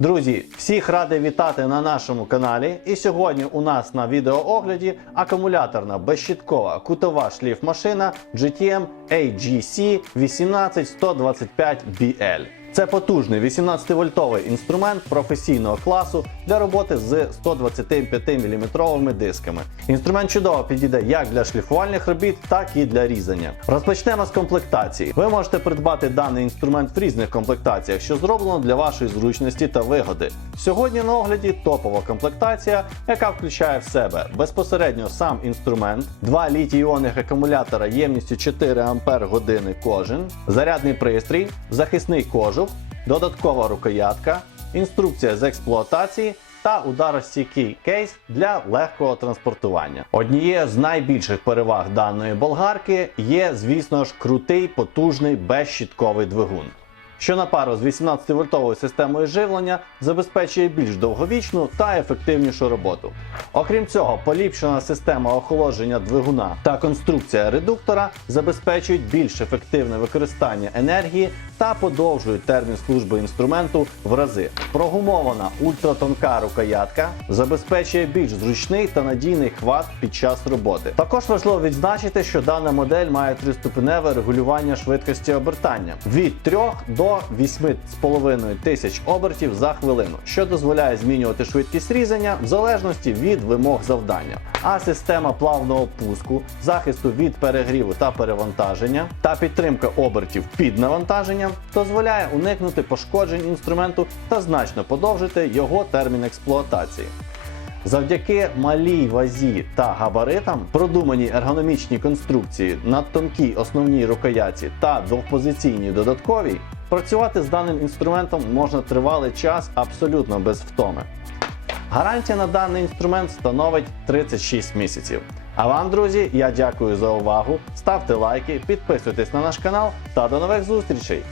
Друзі, всіх радий вітати на нашому каналі. І сьогодні у нас на відеоогляді акумуляторна безщіткова кутова шліфмашина GTM AGC 18125BL. Це потужний 18-вольтовий інструмент професійного класу для роботи з 125 мм дисками. Інструмент чудово підійде як для шліфувальних робіт, так і для різання. Розпочнемо з комплектації. Ви можете придбати даний інструмент в різних комплектаціях, що зроблено для вашої зручності та вигоди. Сьогодні на огляді топова комплектація, яка включає в себе безпосередньо сам інструмент, два літій-іонних акумулятора ємністю 4 Ампер години кожен, зарядний пристрій, захисний кожух, додаткова рукоятка, інструкція з експлуатації та ударостійкий кейс для легкого транспортування. Однією з найбільших переваг даної болгарки є, звісно ж, крутий, потужний безщітковий двигун. Що на пару з 18-вольтовою системою живлення забезпечує більш довговічну та ефективнішу роботу. Окрім цього, поліпшена система охолодження двигуна та конструкція редуктора забезпечують більш ефективне використання енергії та подовжують термін служби інструменту в рази. Прогумована ультратонка рукоятка забезпечує більш зручний та надійний хват під час роботи. Також важливо відзначити, що дана модель має триступеневе регулювання швидкості обертання від 3 до 8,5 тисяч обертів за хвилину, що дозволяє змінювати швидкість різання в залежності від вимог завдання. А система плавного пуску, захисту від перегріву та перевантаження та підтримка обертів під навантаженням дозволяє уникнути пошкоджень інструменту та значно подовжити його термін експлуатації. Завдяки малій вазі та габаритам, продуманій ергономічній конструкції, надтонкій основній рукоятці та двохпозиційній додатковій, працювати з даним інструментом можна тривалий час абсолютно без втоми. Гарантія на даний інструмент становить 36 місяців. А вам, друзі, я дякую за увагу. Ставте лайки, підписуйтесь на наш канал та до нових зустрічей!